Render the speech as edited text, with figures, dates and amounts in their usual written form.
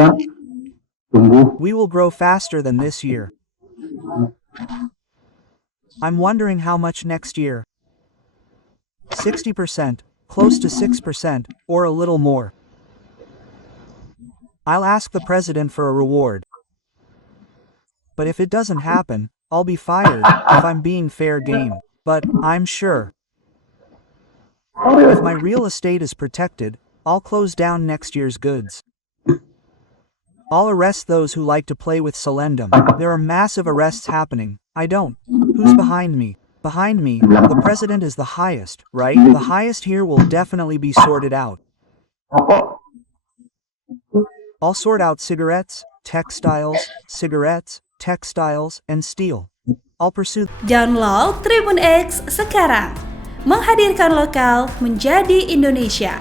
kita tumbuh. We will grow faster than this year. I'm wondering how much next year. 60%, close to 6%, or a little more. I'll ask the president for a reward. But if it doesn't happen, I'll be fired if I'm being fair game. But I'm sure if my real estate is protected, I'll close down next year's goods. I'll arrest those who like to play with Selendam. There are massive arrests happening. I don't. Who's behind me? Behind me, the president is the highest, right? The highest here will definitely be sorted out. Rokok. I'll sort out cigarettes, textiles, and steel. I'll pursue. Download Tribun X sekarang. Menghadirkan lokal menjadi Indonesia.